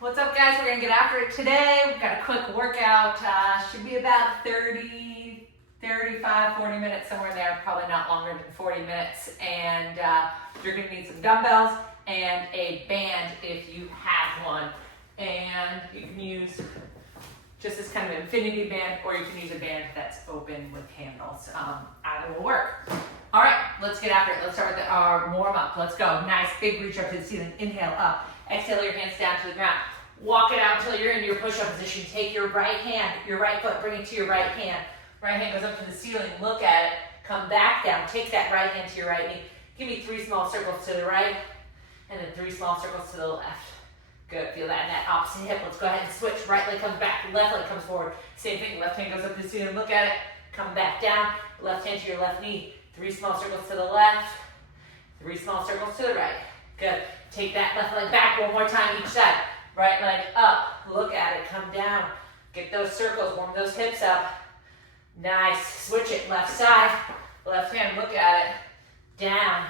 What's up, guys? We're gonna get after it today. We've got a quick workout. Should be about 30, 35, 40 minutes, somewhere there. Probably not longer than 40 minutes. And you're gonna need some dumbbells and a band if you have one. And you can use just this kind of infinity band, or you can use a band that's open with handles. Either will work. All right, let's get after it. Let's start with our warm up. Let's go. Nice big reach up to the ceiling. Inhale up. Exhale your hands down to the ground. Walk it out until you're in your push-up position. Take your right hand, your right foot, bring it to your right hand. Right hand goes up to the ceiling. Look at it. Come back down. Take that right hand to your right knee. Give me 3 small circles to the right, and then 3 small circles to the left. Good. Feel that in that opposite hip. Let's go ahead and switch. Right leg comes back. Left leg comes forward. Same thing. Left hand goes up to the ceiling. Look at it. Come back down. Left hand to your left knee. 3 small circles to the left. 3 small circles to the right. Good. Take that left leg back one more time each side. Right leg up. Look at it. Come down. Get those circles. Warm those hips up. Nice. Switch it. Left side. Left hand. Look at it. Down.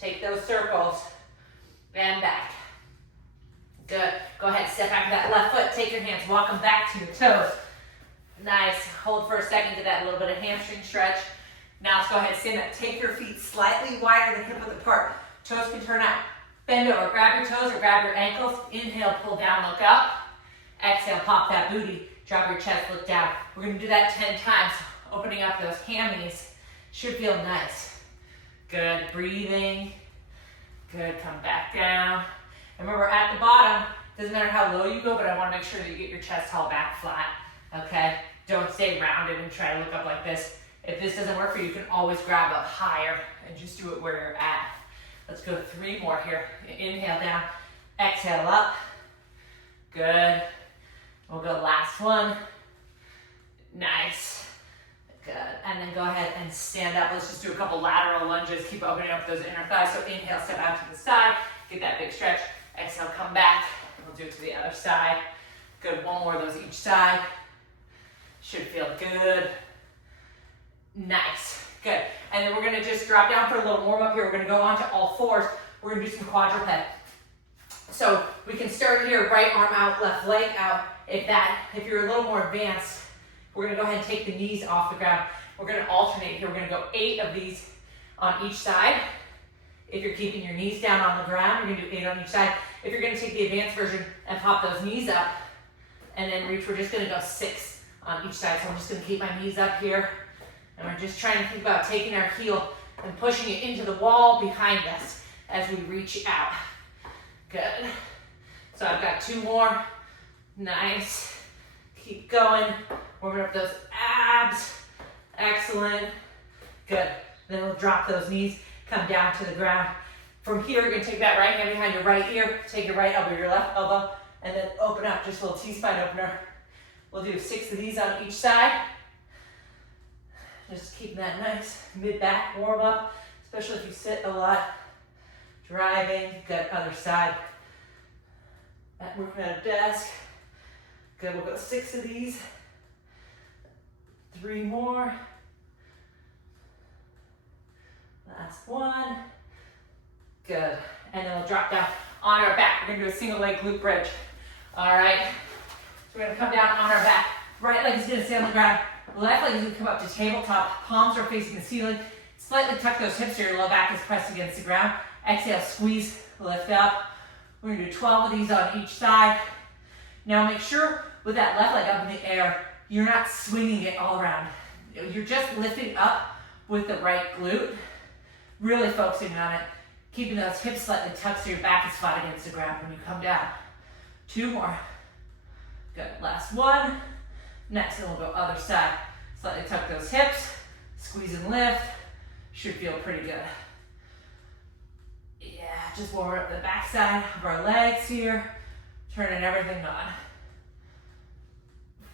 Take those circles. And back. Good. Go ahead. Step back to that left foot. Take your hands. Walk them back to your toes. Nice. Hold for a second. Get that little bit of hamstring stretch. Now let's go ahead and stand up. Take your feet slightly wider than hip width apart. Toes can turn out. Bend over. Grab your toes or grab your ankles. Inhale, pull down, look up. Exhale, pop that booty. Drop your chest, look down. We're going to do that 10 times. Opening up those hammies. Should feel nice. Good. Breathing. Good. Come back down. And remember, at the bottom, doesn't matter how low you go, but I want to make sure that you get your chest held back flat. Okay? Don't stay rounded and try to look up like this. If this doesn't work for you, you can always grab up higher and just do it where you're at. Let's go 3 more here. Inhale down, exhale up. Good. We'll go last one. Nice. Good. And then go ahead and stand up. Let's just do a couple lateral lunges. Keep opening up those inner thighs. So inhale, step out to the side. Get that big stretch. Exhale, come back. We'll do it to the other side. Good. 1 more of those each side. Should feel good. Nice. Good. And then we're going to just drop down for a little warm up here. We're going to go on to all 4s. We're going to do some quadruped. So we can start here, right arm out, left leg out. If you're a little more advanced, we're going to go ahead and take the knees off the ground. We're going to alternate here. We're going to go 8 of these on each side. If you're keeping your knees down on the ground, you're going to do 8 on each side. If you're going to take the advanced version and pop those knees up and then reach, we're just going to go 6 on each side. So I'm just going to keep my knees up here. And we're just trying to think about taking our heel and pushing it into the wall behind us as we reach out. Good. So I've got 2 more. Nice. Keep going. Warming up those abs. Excellent. Good. Then we'll drop those knees, come down to the ground. From here, you're going to take that right hand behind your right ear, take your right elbow, your left elbow, and then open up, just a little T-spine opener. We'll do 6 of these on each side. Just keeping that nice mid-back warm up, especially if you sit a lot, driving. Good. Other side. Working at a desk. Good. We'll go 6 of these. 3 more. Last one. Good. And then we'll drop down on our back. We're going to do a single leg glute bridge. All right. So we're going to come down on our back. Right leg is going to stay on the ground. Left leg is going to come up to tabletop. Palms are facing the ceiling. Slightly tuck those hips so your low back is pressed against the ground. Exhale, squeeze, lift up. We're going to do 12 of these on each side. Now make sure with that left leg up in the air, you're not swinging it all around. You're just lifting up with the right glute. Really focusing on it. Keeping those hips slightly tucked so your back is flat against the ground when you come down. 2 more. Good. Last one. Next, then we'll go other side. Slightly tuck those hips, squeeze and lift. Should feel pretty good. Yeah, just warm up the back side of our legs here. Turning everything on.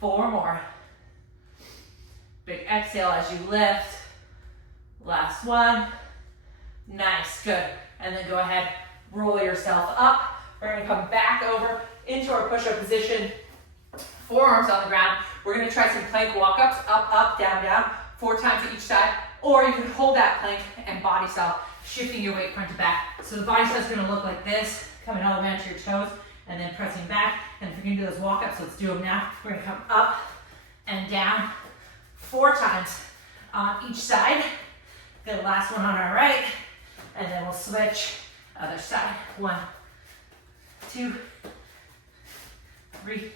4 more. Big exhale as you lift. Last one. Nice, good. And then go ahead, roll yourself up. We're going to come back over into our push-up position. Forearms on the ground. We're going to try some plank walk-ups, up, up, down, down, 4 times each side. Or you can hold that plank and body style, shifting your weight front to back. So the body style is going to look like this, coming all the way onto your toes. and then pressing back. And if you're gonna do those walk-ups, let's do them now. We're gonna come up and down 4 times on each side. The last one on our right, and then we'll switch other side. 1, 2, 3,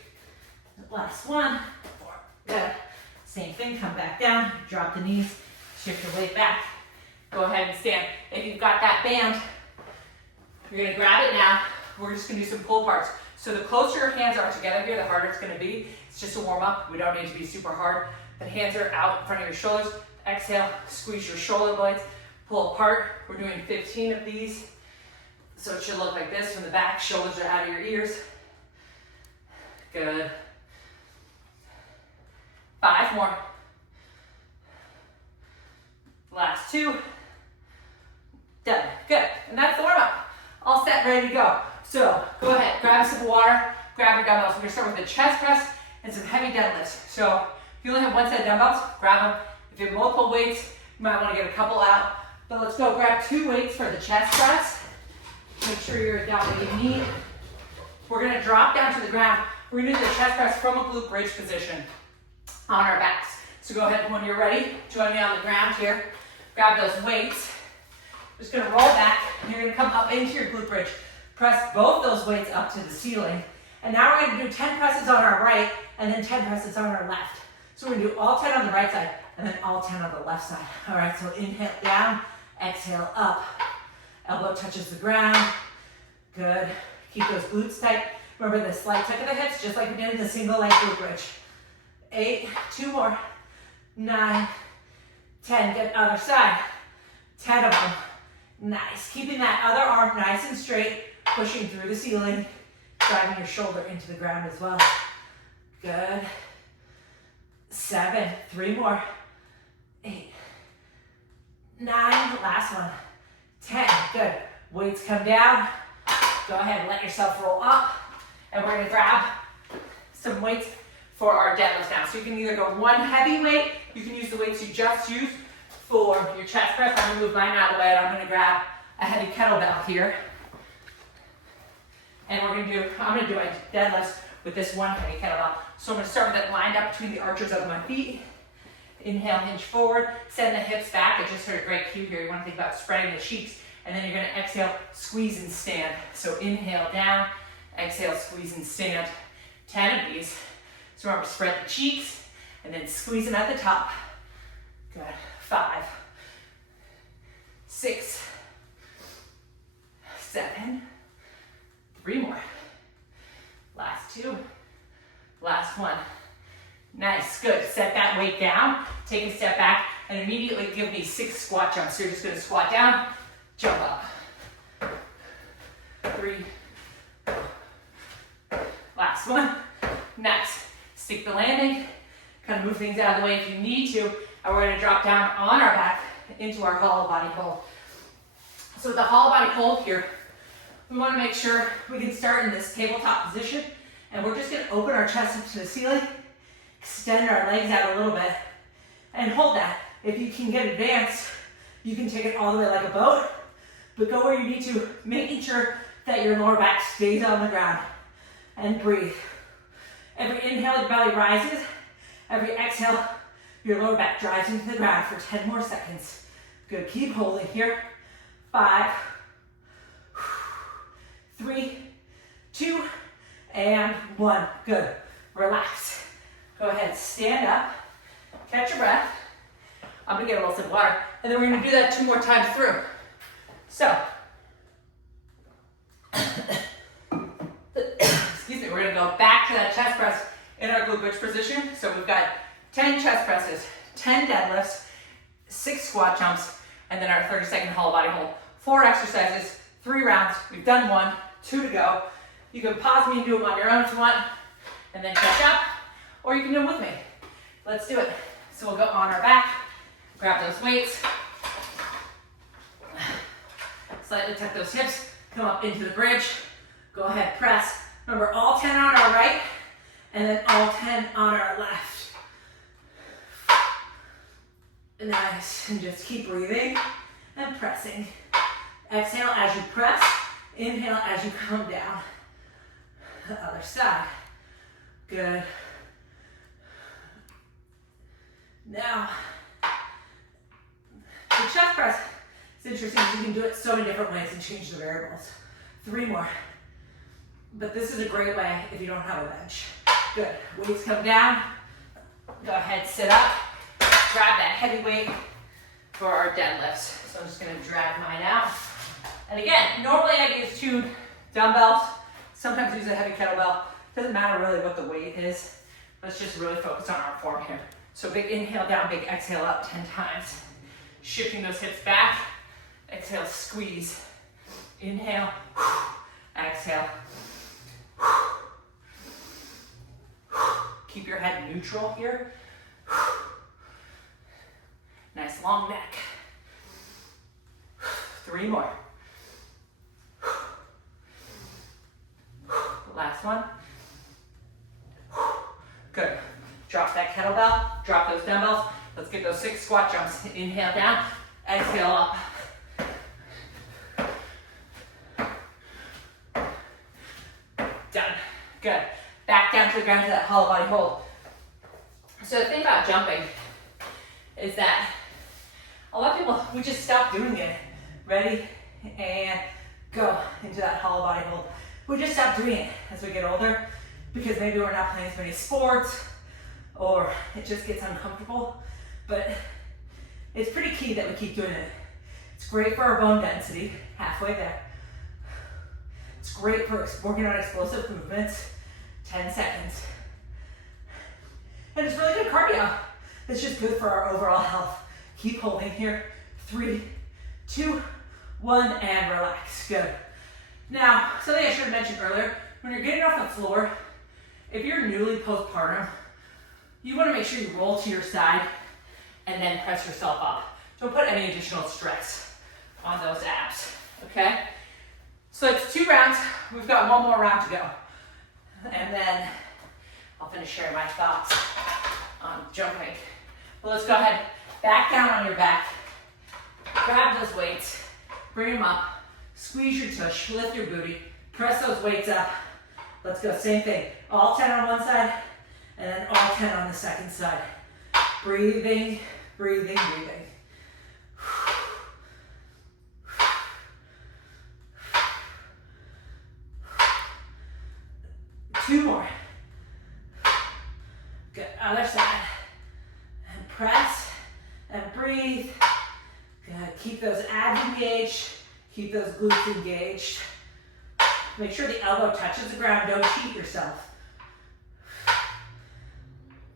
last 1, 4, good. Same thing, come back down, drop the knees, shift your weight back. Go ahead and stand. If you've got that band, you're gonna grab it now. We're just gonna do some pull parts. So the closer your hands are together here, the harder it's gonna be. It's just a warm up. We don't need to be super hard. The hands are out in front of your shoulders. Exhale, squeeze your shoulder blades, pull apart. We're doing 15 of these. So it should look like this from the back, shoulders are out of your ears. Good. 5 more. Last 2. Done. Good. And that's the warm up. All set, ready to go. So go ahead, grab a sip of water, grab your dumbbells. We're gonna start with a chest press and some heavy deadlifts. So if you only have 1 set of dumbbells, grab them. If you have multiple weights, you might want to get a couple out. But let's go grab 2 weights for the chest press. Make sure you're down where you need. We're gonna drop down to the ground. We're gonna do the chest press from a glute bridge position on our backs. So go ahead, when you're ready, join me on the ground here. Grab those weights. Just gonna roll back, and you're gonna come up into your glute bridge. Press both those weights up to the ceiling. And now we're gonna do 10 presses on our right, and then 10 presses on our left. So we're gonna do all 10 on the right side, and then all 10 on the left side. All right, so inhale down, exhale up. Elbow touches the ground. Good. Keep those glutes tight. Remember the slight tuck of the hips, just like we did in the single leg glute bridge. 8, 2 more. 9, 10, get other side. 10 of them. Nice. Keeping that other arm nice and straight, pushing through the ceiling, driving your shoulder into the ground as well. Good. 7, 3 more. 8, 9, last one. 10, good. Weights come down. Go ahead and let yourself roll up. And we're gonna grab some weights for our deadlifts now. So you can either go 1 heavy weight, you can use the weights you just used for your chest press. I'm gonna move mine out of the way, and I'm gonna grab a heavy kettlebell here. And I'm gonna do my deadlifts with this 1 heavy kettlebell. So I'm gonna start with it lined up between the arches of my feet. Inhale, hinge forward, send the hips back. I just heard a great cue here. You wanna think about spreading the cheeks, and then you're gonna exhale, squeeze and stand. So inhale down, exhale, squeeze and stand. 10 of these. So remember, spread the cheeks, and then squeeze them at the top. Good. 5, 6, 7, 3 more. Last 2, last 1. Nice, good. Set that weight down, take a step back, and immediately give me 6 squat jumps. So you're just gonna squat down, jump up. 3, last 1. Nice. Stick the landing, kind of move things out of the way if you need to, and we're gonna drop down on our back into our hollow body hold. So with the hollow body hold here, we wanna make sure we can start in this tabletop position, and we're just gonna open our chest up to the ceiling, extend our legs out a little bit, and hold that. If you can get advanced, you can take it all the way like a boat, but go where you need to, making sure that your lower back stays on the ground, and breathe. Every inhale, your belly rises. Every exhale, your lower back drives into the ground for 10 more seconds. Good, keep holding here. 5, 3, 2, and 1. Good, relax. Go ahead, stand up, catch your breath. I'm gonna get a little sip of water, and then we're gonna do that 2 more times through. So, excuse me, we're gonna go back to that chest press in our glute bridge position. So we've got 10 chest presses, 10 deadlifts, 6 squat jumps, and then our 30-second hollow body hold. 4 exercises, 3 rounds. We've done 1, 2 to go. You can pause me and do them on your own if you want, and then catch up, or you can do them with me. Let's do it. So we'll go on our back, grab those weights, slightly tuck those hips, come up into the bridge. Go ahead, press. Remember, all 10 on our right, and then all 10 on our left. Nice, and just keep breathing and pressing. Exhale as you press, inhale as you come down. The other side. Good. Now, the chest press is interesting because you can do it so many different ways and change the variables. 3 more. But this is a great way if you don't have a bench. Good. Weights come down. Go ahead, sit up. Grab that heavy weight for our deadlifts. So I'm just going to drag mine out. And again, normally I use 2 dumbbells. Sometimes use a heavy kettlebell. Doesn't matter really what the weight is. Let's just really focus on our form here. So big inhale down, big exhale up 10 times. Shifting those hips back. Exhale, squeeze. Inhale. Exhale. Keep your head neutral here. Nice long neck. 3 more. Last one. Good. Drop that kettlebell, drop those dumbbells. Let's get those 6 squat jumps. Inhale down, exhale up. Done. Good. Back down to the ground to that hollow body hold. So the thing about jumping is that a lot of people, we just stop doing it. Ready? And go into that hollow body hold. We just stop doing it as we get older because maybe we're not playing as many sports or it just gets uncomfortable. But it's pretty key that we keep doing it. It's great for our bone density, halfway there. It's great for working on explosive movements, 10 seconds. And it's really good cardio. It's just good for our overall health. Keep holding here. 3, 2, 1, and relax. Good. Now, something I should have mentioned earlier, when you're getting off the floor, if you're newly postpartum, you want to make sure you roll to your side and then press yourself up. Don't put any additional stress on those abs, okay? So it's 2 rounds. We've got 1 more round to go. And then I'll finish sharing my thoughts on jumping. Well, let's go ahead, back down on your back. Grab those weights, bring them up. Squeeze your tush, lift your booty, press those weights up. Let's go, same thing. All 10 on one side, and then all 10 on the second side. Breathing, breathing, breathing. 2 more. Good, other side. And press, and breathe. Good, keep those abs engaged. Keep those glutes engaged. Make sure the elbow touches the ground. Don't cheat yourself.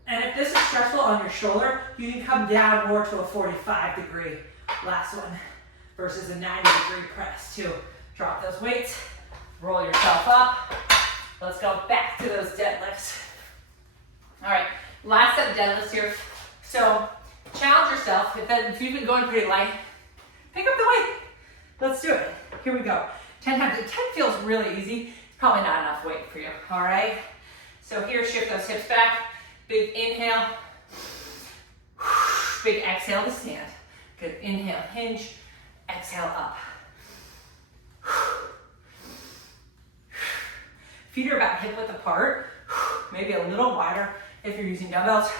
And if this is stressful on your shoulder, you can come down more to a 45-degree last one versus a 90-degree press too. Drop those weights, roll yourself up. Let's go back to those deadlifts. All right, last set of deadlifts here. So challenge yourself. If you've been going pretty light, pick up the weight. Let's do it. Here we go. 10 times. 10 feels really easy. It's probably not enough weight for you. All right. So here, shift those hips back. Big inhale. Big exhale to stand. Good. Inhale, hinge. Exhale up. Feet are about hip width apart. Maybe a little wider if you're using dumbbells.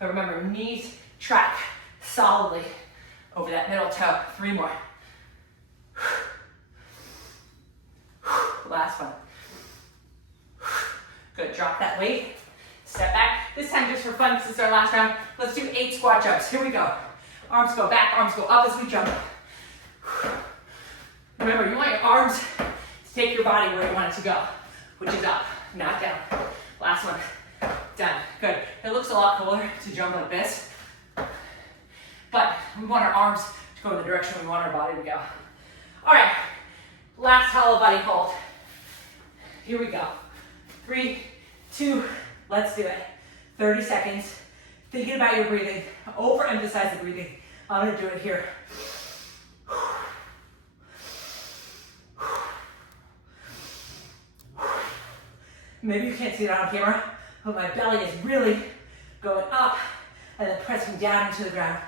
But remember, knees track solidly over that middle toe. 3 more. Last one. Good, drop that weight. Step back. This time just for fun, since it's our last round, let's do 8 squat jumps. Here we go. Arms go back, arms go up as we jump. Remember, you want your arms to take your body where you want it to go, which is up, not down. Last one. Done. Good. It looks a lot cooler to jump like this, but we want our arms to go in the direction we want our body to go. All right, last hollow body hold. Here we go. 3, 2, let's do it. 30 seconds. Thinking about your breathing. Overemphasize the breathing. I'm gonna do it here. Maybe you can't see it on camera, but my belly is really going up and then pressing down into the ground.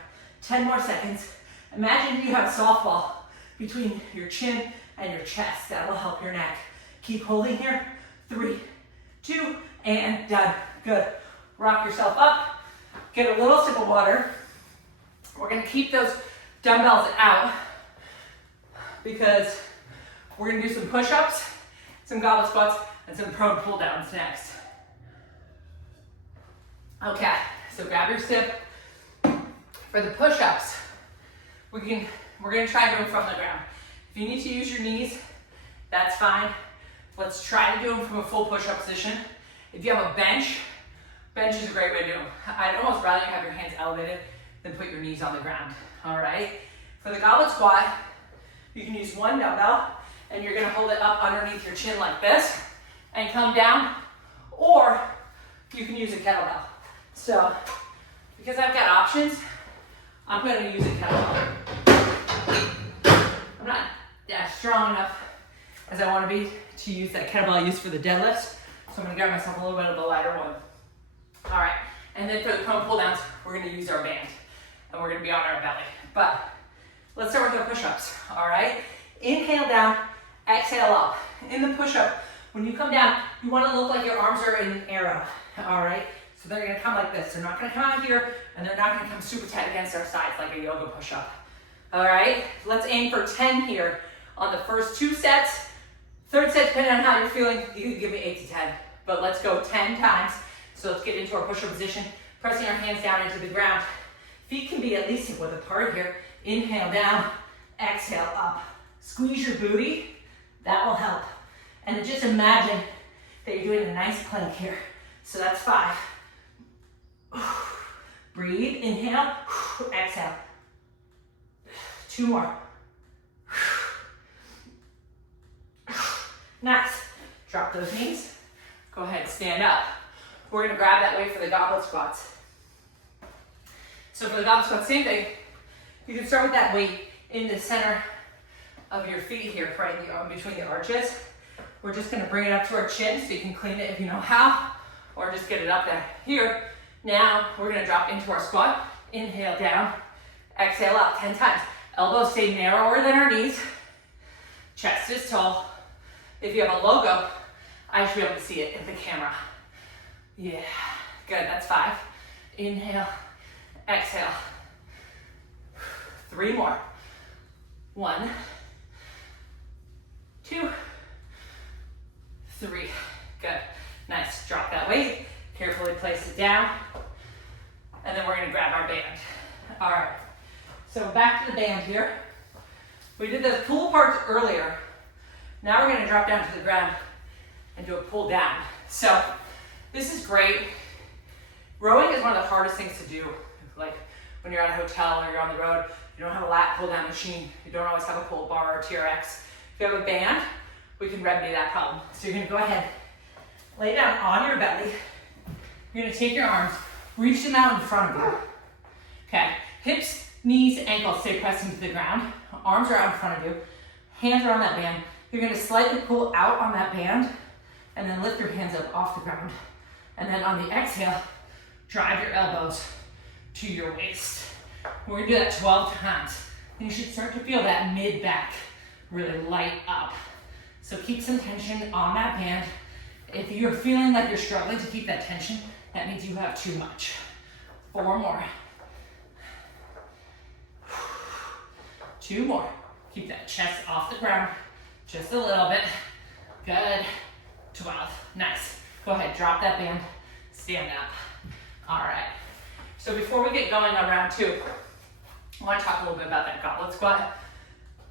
10 more seconds. Imagine you have a softball between your chin and your chest. That will help your neck. Keep holding here. 3, Good. Rock yourself up. Get a little sip of water. We're gonna keep those dumbbells out because we're gonna do some push-ups, some goblet squats, and some prone pull downs next. Okay, so grab your sip. For the push-ups, we're gonna try doing from the ground. If you need to use your knees, that's fine. Let's try to do them from a full push-up position. If you have a bench is a great way to do them. I'd almost rather you have your hands elevated than put your knees on the ground, all right? For the goblet squat, you can use one dumbbell and you're gonna hold it up underneath your chin like this and come down, or you can use a kettlebell. So, because I've got options, I'm gonna use a kettlebell. I'm not strong enough as I wanna be to use that kettlebell I use for the deadlifts, so I'm gonna grab myself a little bit of a lighter one. All right, and then for the prone pull downs, we're gonna use our band and we're gonna be on our belly. But let's start with our push-ups, all right? Inhale down, exhale up. In the push-up, when you come down, you wanna look like your arms are in an arrow, all right? So they're gonna come like this. They're not gonna come out here, and they're not gonna come super tight against our sides like a yoga push-up. All right, let's aim for 10 here on the first 2 sets. Third set, depending on how you're feeling, you can give me 8 to 10, but let's go 10 times. So let's get into our push-up position, pressing our hands down into the ground. Feet can be at least width apart here. Inhale down, exhale up. Squeeze your booty, that will help. And then just imagine that you're doing a nice plank here. So that's 5. Breathe, inhale, exhale. 2 more. Nice. Drop those knees. Go ahead, stand up. We're gonna grab that weight for the goblet squats. So for the goblet squats, same thing. You can start with that weight in the center of your feet here, right in between the arches. We're just gonna bring it up to our chin so you can clean it if you know how, or just get it up there. Here, now we're gonna drop into our squat. Inhale down, exhale up 10 times. Elbows stay narrower than our knees. Chest is tall. If you have a logo, I should be able to see it in the camera. Yeah, good, that's 5. Inhale, exhale. 3 more. 1, 2, 3. Good, nice. Drop that weight, carefully place it down, and then we're gonna grab our band. All right, so back to the band here. We did the pull parts earlier. Now we're gonna drop down to the ground and do a pull down. So this is great. Rowing is one of the hardest things to do. Like when you're at a hotel or you're on the road, you don't have a lat pull down machine. You don't always have a pull bar or TRX. If you have a band, we can remedy that problem. So you're gonna go ahead, lay down on your belly. You're gonna take your arms, reach them out in front of you. Okay, hips, knees, ankles stay pressed into the ground. Arms are out in front of you. Hands are on that band. You're gonna slightly pull out on that band and then lift your hands up off the ground. And then on the exhale, drive your elbows to your waist. We're gonna do that 12 times. And you should start to feel that mid-back really light up. So keep some tension on that band. If you're feeling like you're struggling to keep that tension, that means you have too much. 4 more. 2 more. Keep that chest off the ground. Just a little bit. Good. 12. Nice. Go ahead, drop that band. Stand up. All right. So before we get going on round 2, I want to talk a little bit about that goblet squat.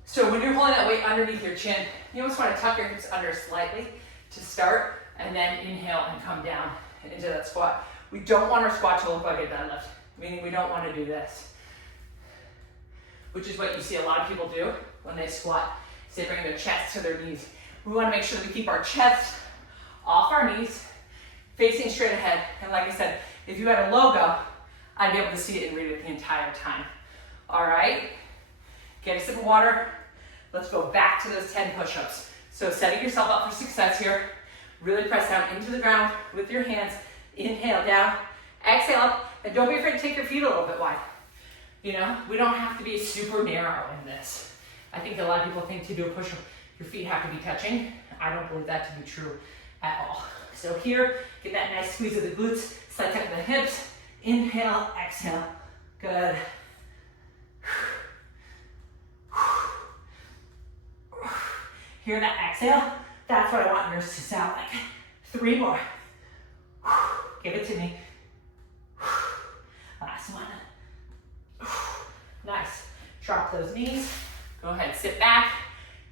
So when you're holding that weight underneath your chin, you almost want to tuck your hips under slightly to start, and then inhale and come down into that squat. We don't want our squat to look like a deadlift, meaning we don't want to do this, which is what you see a lot of people do when they squat. They bring their chest to their knees. We want to make sure that we keep our chest off our knees, facing straight ahead. And like I said, if you had a logo, I'd be able to see it and read it the entire time. All right, get a sip of water. Let's go back to those 10 push-ups. So setting yourself up for success here. Really press down into the ground with your hands. Inhale down, exhale up, and don't be afraid to take your feet a little bit wide. You know, we don't have to be super narrow in this. I think a lot of people think to do a push-up, your feet have to be touching. I don't believe that to be true at all. So here, get that nice squeeze of the glutes, side tuck of the hips. Inhale, exhale. Good. Hear that exhale? That's what I want yours to sound like. 3 more. Give it to me. Last one. Nice. Drop those knees. Go ahead, sit back.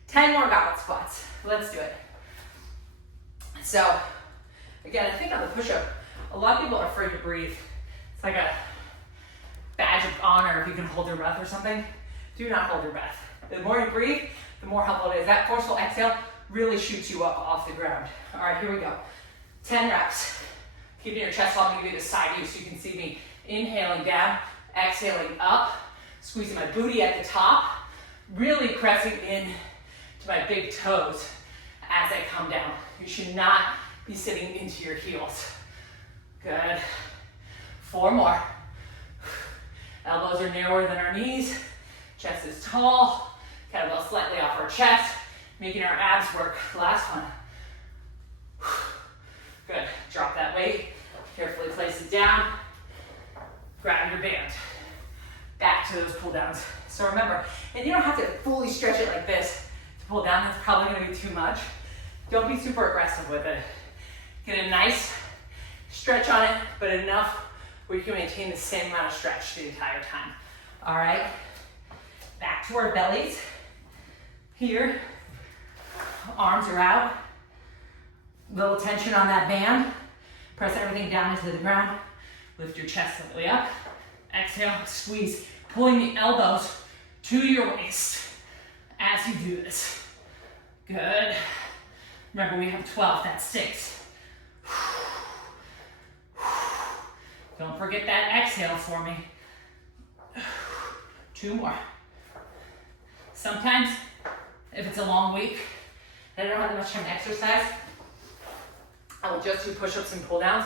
10 more goblet squats. Let's do it. So, again, I think on the push-up, a lot of people are afraid to breathe. It's like a badge of honor if you can hold your breath or something. Do not hold your breath. The more you breathe, the more helpful it is. That forceful exhale really shoots you up off the ground. All right, here we go. 10 reps. Keeping your chest long, I'm gonna give you the side view so you can see me. Inhaling down, exhaling up, squeezing my booty at the top, really pressing in to my big toes as I come down. You should not be sitting into your heels. Good. 4 more. Elbows are narrower than our knees. Chest is tall. Kettlebell slightly off our chest, making our abs work. Last one. Good. Drop that weight. Carefully place it down. Grab your band. Back to those pull downs. So remember, and you don't have to fully stretch it like this to pull down. That's probably going to be too much. Don't be super aggressive with it. Get a nice stretch on it, but enough where you can maintain the same amount of stretch the entire time. All right. Back to our bellies. Here, arms are out. Little tension on that band. Press everything down into the ground. Lift your chest all the way up. Exhale, squeeze, pulling the elbows to your waist as you do this. Good. Remember, we have 12, that's 6. Don't forget that exhale for me. 2 more. Sometimes, if it's a long week and I don't have that much time to exercise, I will just do push-ups and pull-downs,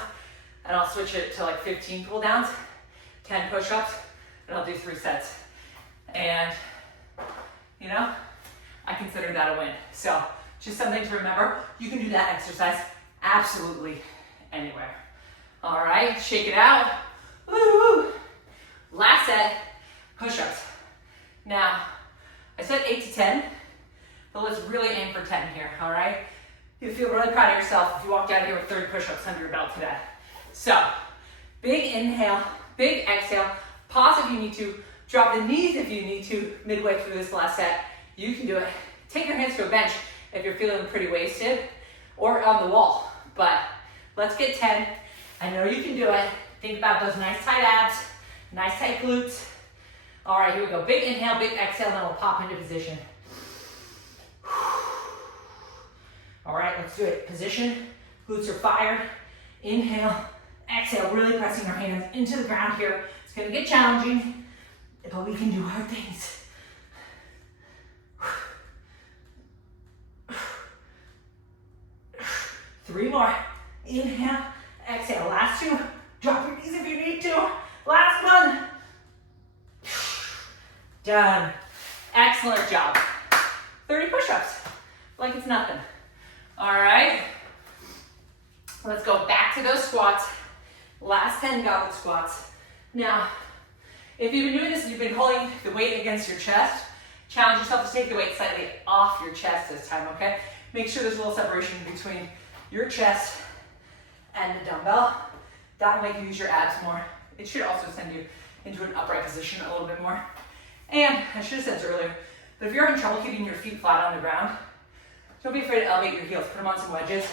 and I'll switch it to like 15 pull-downs, 10 push-ups, and I'll do 3 sets. And, you know, I consider that a win. So, just something to remember. You can do that exercise absolutely anywhere. All right, shake it out. Woo! Last set, push-ups. Now, I said 8 to 10, but let's really aim for 10 here, all right? You'll feel really proud of yourself if you walked out of here with 30 push-ups under your belt today. So, big inhale, big exhale. Pause if you need to. Drop the knees if you need to midway through this last set. You can do it. Take your hands to a bench if you're feeling pretty wasted, or on the wall. But let's get 10. I know you can do it. Think about those nice tight abs, nice tight glutes. All right, here we go. Big inhale, big exhale, then we'll pop into position. All right, let's do it. Position, glutes are fired. Inhale, exhale, really pressing our hands into the ground here. It's gonna get challenging, but we can do hard things. 3 more. Inhale, exhale. Last 2. Drop your knees if you need to. Last one. Done. Excellent job. 30 push-ups, like it's nothing. All right. Let's go back to those squats. Last 10 goblet squats. Now, if you've been doing this and you've been holding the weight against your chest, challenge yourself to take the weight slightly off your chest this time, okay? Make sure there's a little separation between your chest and the dumbbell. That will make you use your abs more. It should also send you into an upright position a little bit more. And I should have said this earlier, but if you're having trouble keeping your feet flat on the ground, don't be afraid to elevate your heels. Put them on some wedges.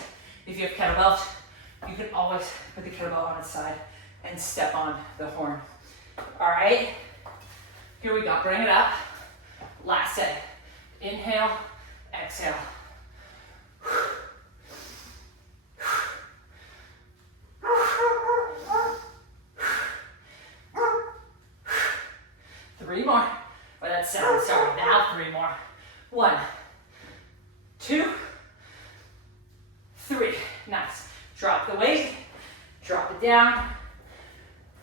If you have kettlebells, you can always put the kettlebell on its side and step on the horn. All right, here we go. Bring it up. Last set. Inhale, exhale. 3 more. Or that's 7, sorry. Now 3 more. 1, 2, 3. Nice. Drop the weight. Drop it down.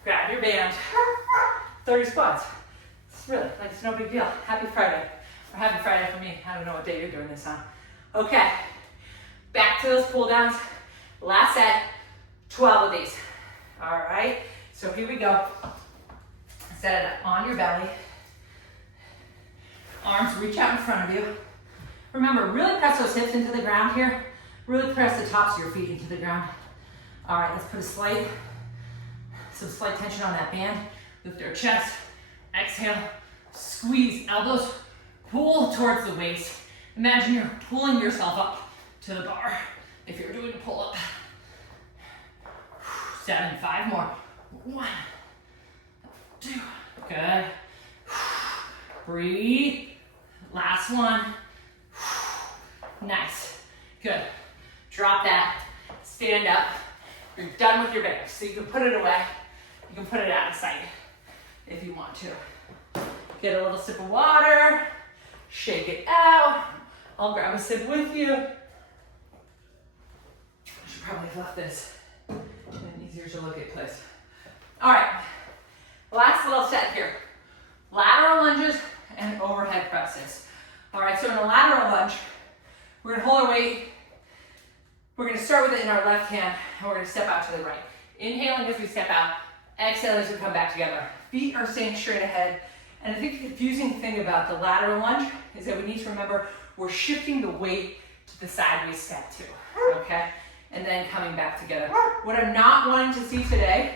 Grab your band. 30 squats. It's really, like, it's no big deal. Happy Friday. Or happy Friday for me. I don't know what day you're doing this on. Okay. Back to those pull downs. Last set, 12 of these. All right, so here we go. Set it up on your belly. Arms reach out in front of you. Remember, really press those hips into the ground here. Really press the tops of your feet into the ground. All right, let's put some slight tension on that band. Lift our chest. Exhale, squeeze elbows, pull towards the waist. Imagine you're pulling yourself up to the bar if you're doing a pull-up. 7, 5 more. 1, 2, good. Breathe. Last one. Nice, good. Drop that, stand up. You're done with your band, so you can put it away. You can put it out of sight if you want to. Get a little sip of water, shake it out. I'll grab a sip with you. I should probably have left this in an easier to look at place. All right, last little set here. Lateral lunges and overhead presses. All right, so in a lateral lunge, we're gonna hold our weight. We're gonna start with it in our left hand, and we're gonna step out to the right. Inhaling as we step out, exhale as we come back together. Feet are staying straight ahead. And I think the confusing thing about the lateral lunge is that we need to remember we're shifting the weight to the side we step to, okay? And then coming back together. What I'm not wanting to see today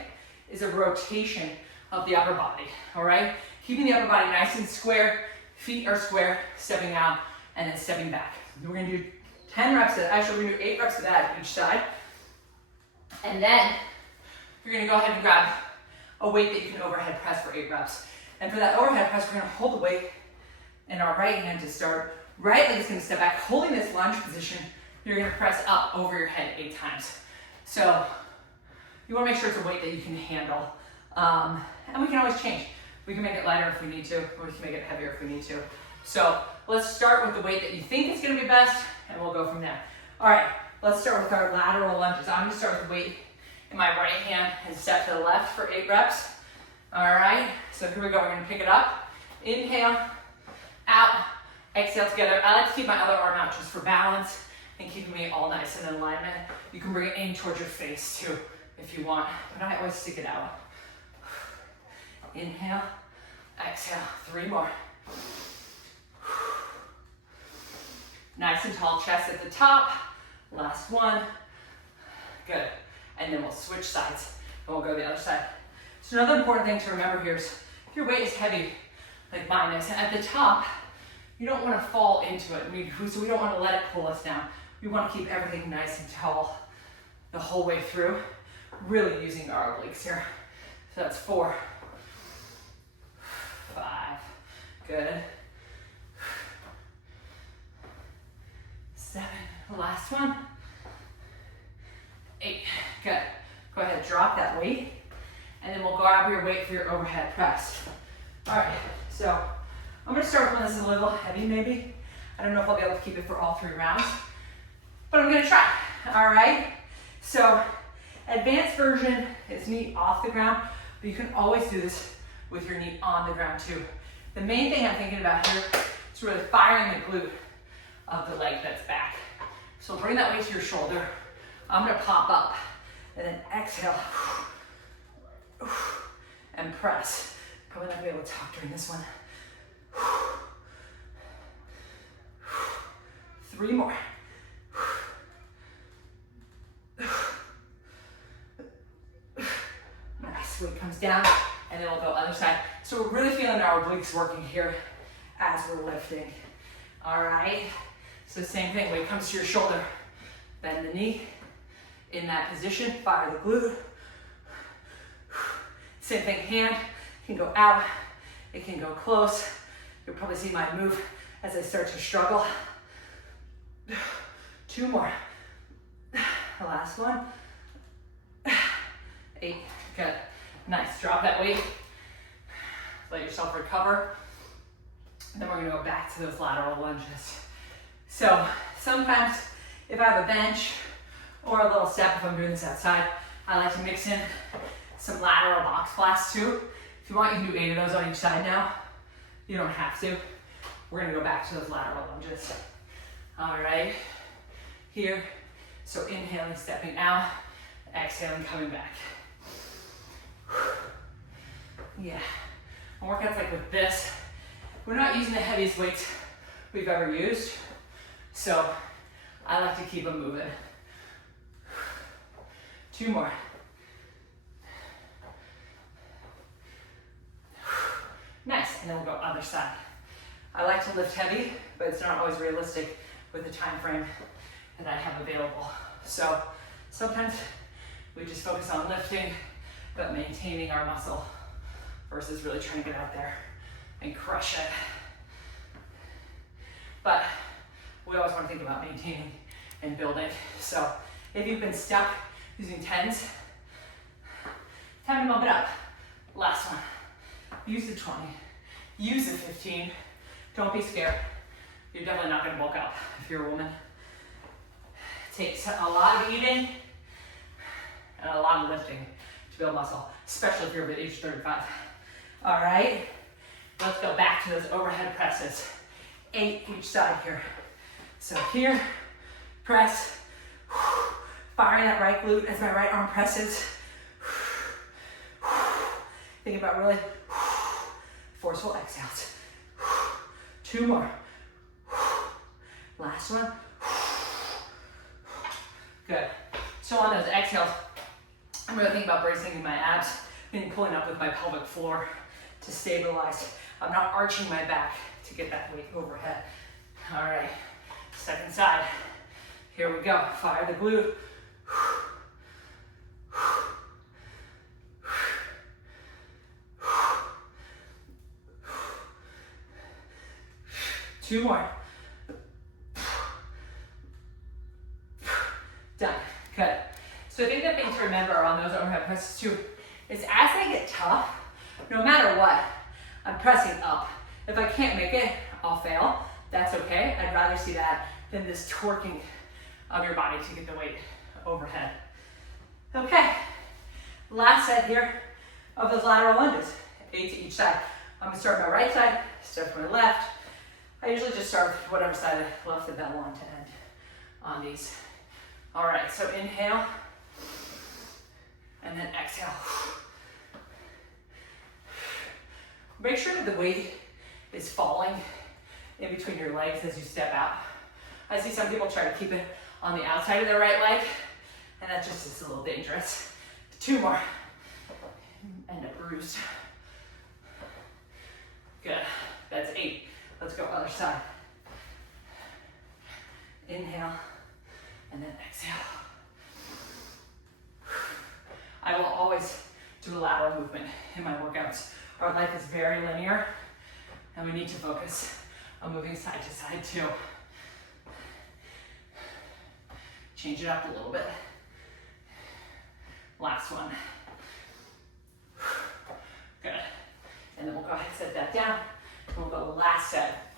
is a rotation of the upper body, all right? Keeping the upper body nice and square, feet are square, stepping out, and then stepping back. We're gonna do 10 reps of that. Actually, we're gonna do 8 reps of that each side. And then you're gonna go ahead and grab a weight that you can overhead press for 8 reps. And for that overhead press, we're gonna hold the weight in our right hand to start. Right leg is gonna step back, holding this lunge position. You're gonna press up over your head 8 times. So you wanna make sure it's a weight that you can handle. And we can always change. We can make it lighter if we need to, or we can make it heavier if we need to. So let's start with the weight that you think is gonna be best, and we'll go from there. All right, let's start with our lateral lunges. I'm gonna start with the weight in my right hand and step to the left for 8 reps. All right, so here we go. We're gonna pick it up. Inhale, out, exhale together. I like to keep my other arm out just for balance and keeping me all nice and in alignment. You can bring it in towards your face too if you want, but I always stick it out. Inhale, exhale, 3 more. Nice and tall chest at the top. Last one. Good. And then we'll switch sides and we'll go to the other side. So another important thing to remember here is if your weight is heavy, like mine is, at the top, you don't want to fall into it. So we don't want to let it pull us down. We want to keep everything nice and tall the whole way through, really using our obliques here. So that's 4, 5, good. 7, the last one. 8, good. Go ahead, drop that weight, and then we'll grab your weight for your overhead press. All right, so I'm gonna start with this a little heavy maybe. I don't know if I'll be able to keep it for all 3 rounds, but I'm gonna try, all right? So advanced version is knee off the ground, but you can always do this with your knee on the ground too. The main thing I'm thinking about here is really firing the glute of the leg that's back. So bring that weight to your shoulder. I'm gonna pop up and then exhale and press. Probably not gonna be able to talk during this one. 3 more. Nice, weight comes down and then we'll go other side. So we're really feeling our obliques working here as we're lifting. All right, so same thing, weight comes to your shoulder. Bend the knee. In that position, fire the glute. Same thing, hand can go out, it can go close. You'll probably see my move as I start to struggle. 2 more. The last one. 8, good. Nice, drop that weight. Let yourself recover. And then we're gonna go back to those lateral lunges. So sometimes if I have a bench or a little step, if I'm doing this outside, I like to mix in some lateral box blasts too. If you want, you can do 8 of those on each side now. You don't have to. We're gonna go back to those lateral lunges. All right, here, So inhaling, stepping out, exhaling, coming back. Yeah. And workouts like with this, we're not using the heaviest weights we've ever used. So I like to keep them moving. 2 more. Nice, and then we'll go other side. I like to lift heavy, but it's not always realistic with the time frame that I have available. So sometimes we just focus on lifting, but maintaining our muscle versus really trying to get out there and crush it. But we always want to think about maintaining and building. So if you've been stuck using 10s, time to bump it up. Last one. Use the 20. Use the 15. Don't be scared. You're definitely not going to bulk up if you're a woman. It takes a lot of eating and a lot of lifting to build muscle, especially if you're over age 35. All right, let's go back to those overhead presses. 8 each side here. So here, press, firing that right glute as my right arm presses. Think about really forceful exhales. 2 more. Last one. Good. So on those exhales, I'm really thinking about bracing my abs and pulling up with my pelvic floor to stabilize. I'm not arching my back to get that weight overhead. All right, second side. Here we go. Fire the glute. 2 more. Done. Good. So I think the thing to remember on those overhead presses too is as they get tough, no matter what, I'm pressing up. If I can't make it, I'll fail. That's okay. I'd rather see that than this torquing of your body to get the weight overhead. Okay. Last set here of those lateral lunges. 8 to each side. I'm gonna start my right side, start from my left. I usually just start with whatever side I left the bell on to end on these. All right, so inhale, and then exhale. Make sure that the weight is falling in between your legs as you step out. I see some people try to keep it on the outside of their right leg, and that just is a little dangerous. 2 more. End up bruised. Good. That's 8. Let's go other side. Inhale, and then exhale. I will always do a lateral movement in my workouts. Our life is very linear, and we need to focus on moving side to side too. Change it up a little bit. Last one. Good. And then we'll go ahead and set that down. And we'll go last set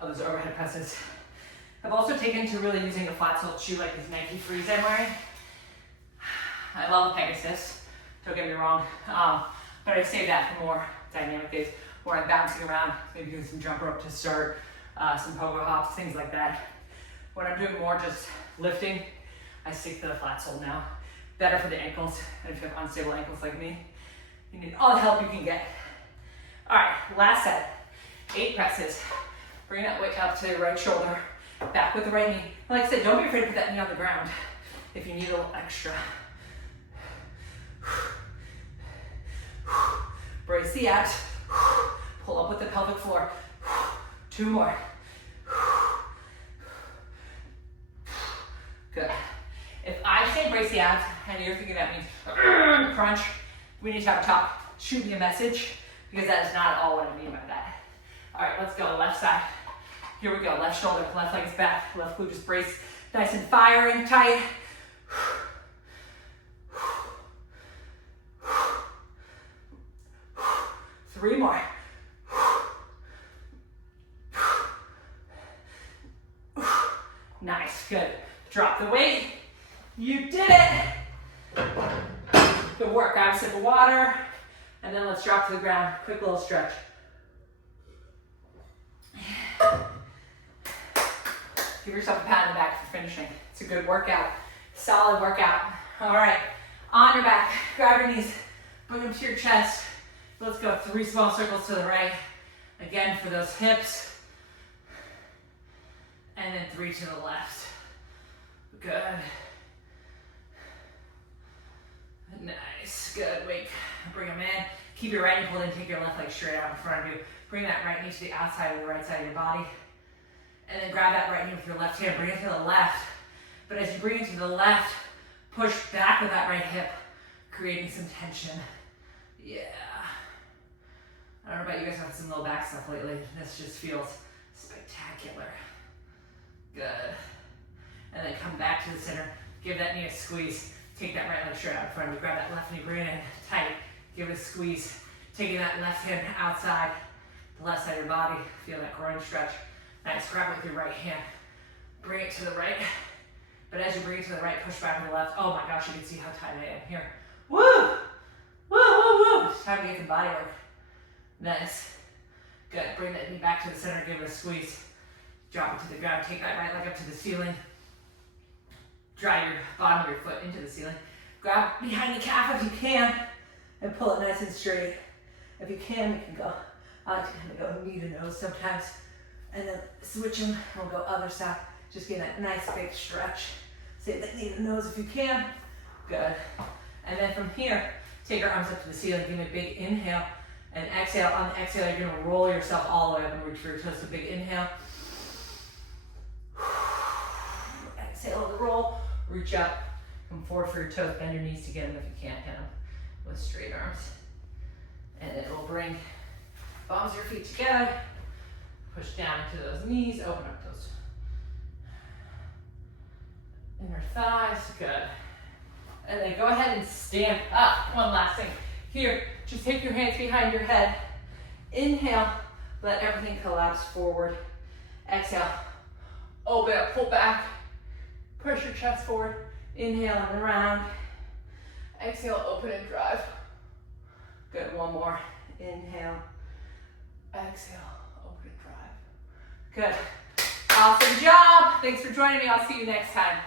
of those overhead presses. I've also taken to really using a flat sole shoe like these Nike Frees I'm wearing. I love the Pegasus, don't get me wrong, but I save that for more dynamic days where I'm bouncing around, maybe doing some jump rope to start, some pogo hops, things like that. When I'm doing more just lifting, I stick to the flat sole now. Better for the ankles, and if you have unstable ankles like me, you need all the help you can get. All right, last set, 8 presses. Bring that weight up to your right shoulder, back with the right knee. Like I said, don't be afraid to put that knee on the ground if you need a little extra. Brace the abs, pull up with the pelvic floor. 2 more. Good. If I say brace the abs and you're thinking that means crunch, we need to have a talk. Shoot me a message, because that is not all what I mean by that. All right, let's go left side. Here we go, left shoulder, left leg's back, left glute just brace, nice and firing tight. 3 more. Nice, good. Drop the weight. You did it. Good work. Grab a sip of water, and then let's drop to the ground. Quick little stretch. Give yourself a pat on the back for finishing. It's a good workout, solid workout. All right, on your back, grab your knees, bring them to your chest. Let's go 3 small circles to the right. Again for those hips. And then 3 to the left. Good. Nice, good, wait, bring them in. Keep your right knee pulled in, take your left leg straight out in front of you. Bring that right knee to the outside of the right side of your body. And then grab that right knee with your left hand, bring it to the left. But as you bring it to the left, push back with that right hip, creating some tension. Yeah. I don't know about you guys, have some low back stuff lately. This just feels spectacular. Good. And then come back to the center. Give that knee a squeeze. Take that right leg straight out in front of you. Grab that left knee, bring it in tight. Give it a squeeze. Taking that left hand outside, the left side of your body. Feel that groin stretch. Nice. Grab it with your right hand. Bring it to the right. But as you bring it to the right, push back to the left. Oh my gosh, you can see how tight I am here. Woo! Woo, woo, woo. It's time to get some body work. Nice. Good. Bring that knee back to the center. Give it a squeeze. Drop it to the ground. Take that right leg up to the ceiling. Drive your bottom of your foot into the ceiling. Grab behind the calf if you can and pull it nice and straight. If you can, you can go. I like to kind of go knee to nose sometimes. And then switch them. We'll go other side. Just get that nice big stretch. Say that knee to nose if you can. Good. And then from here, take your arms up to the ceiling. Give me a big inhale and exhale. On the exhale, you're going to roll yourself all the way up and reach for your toes. A big inhale. Exhale the roll. Reach up. Come forward for your toes. Bend your knees to get them if you can't get them with straight arms. And then we'll bring palms of your feet together. Push down into those knees. Open up those inner thighs. Good. And then go ahead and stand up. One last thing. Here, just take your hands behind your head. Inhale. Let everything collapse forward. Exhale. Open up, pull back. Push your chest forward. Inhale and around. Exhale, open and drive. Good, one more. Inhale. Exhale, open and drive. Good. Awesome job. Thanks for joining me. I'll see you next time.